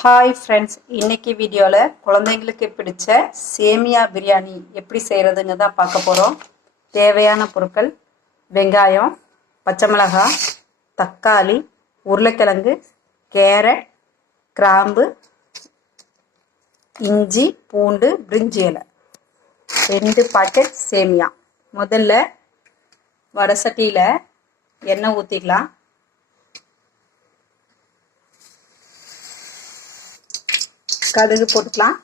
Hi friends, இன்னைக்கு வீடியோவில் குழந்தைங்களுக்கு பிடிச்ச சேமியா பிரியாணி எப்படி செய்கிறதுங்க தான் பார்க்க போகிறோம். தேவையான பொருட்கள்: வெங்காயம், பச்சை மிளகாய், தக்காளி, உருளைக்கிழங்கு, கேரட், கிராம்பு, இஞ்சி, பூண்டு, பிரிஞ்சி இலை, 2 பாக்கெட் சேமியா. முதல்ல வடை சட்டியில் எண்ணெய் ஊற்றிக்கலாம். கடுகு போட்டுக்கலாம்,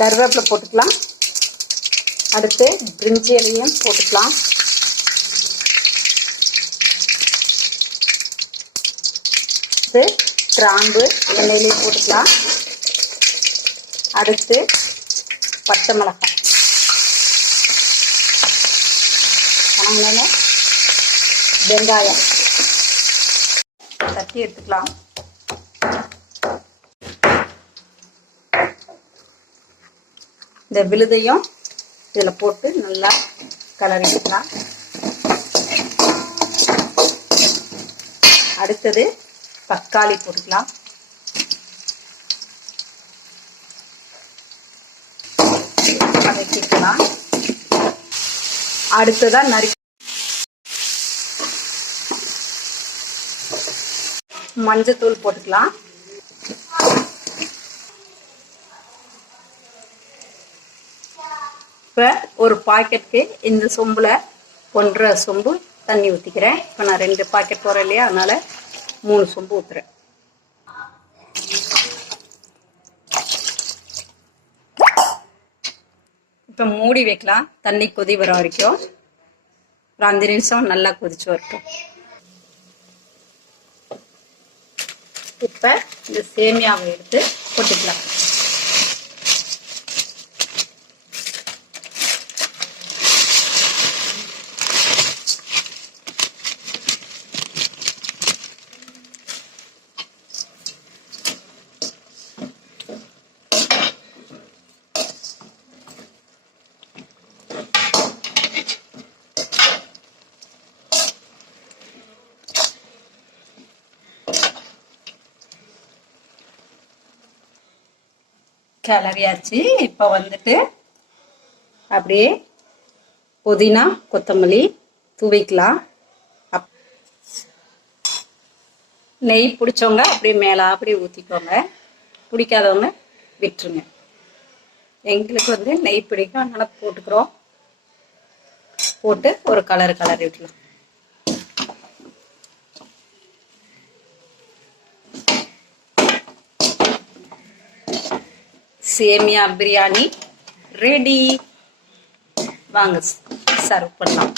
கருவேப்பிலை போட்டுக்கலாம், அடுத்து பிரிஞ்சி இலையும் போட்டுக்கலாம். கிராம்பு எண்ணெயிலையும் போட்டுக்கலாம். அடுத்து பச்சை மிளகாய், வெங்காயம் தட்டி எடுத்துக்கலாம். இந்த விழுதையும் இதில் போட்டு நல்லா கலரிக்கலாம். அடுத்தது தக்காளி போட்டுக்கலாம். வதக்கிக்கலாம். அடுத்ததான் மஞ்சத்தூள் போட்டுக்கலாம். இப்போ ஒரு பாக்கெட்டுக்கு இந்த சொம்பில் 1.5 சொம்பு தண்ணி ஊற்றிக்கிறேன். இப்போ நான் 2 பாக்கெட் போகிறேன் இல்லையா, அதனால் 3 சொம்பு ஊற்றுறேன். இப்போ மூடி வைக்கலாம். தண்ணி கொதி வர வரைக்கும் ஒரு 5 நிமிஷம் நல்லா கொதிச்சு வரட்டும். இப்போ இந்த சேமியாவை எடுத்து கொட்டிக்கலாம். கிளறியாச்சு. இப்போ வந்துட்டு அப்படியே புதினா கொத்தமல்லி தூவிக்கலாம். நெய் பிடிச்சவங்க அப்படியே மேலே அப்படியே ஊற்றிக்கோங்க, பிடிக்காதவங்க விட்டுருங்க. எங்களுக்கு வந்து நெய் பிடிக்கும், அதனால் போட்டுக்கிறோம். போட்டு ஒரு கலரி விட்டுலாம். சேமியா பிரியாணி ரெடி. வாங்க சர்வ் பண்ணலாம்.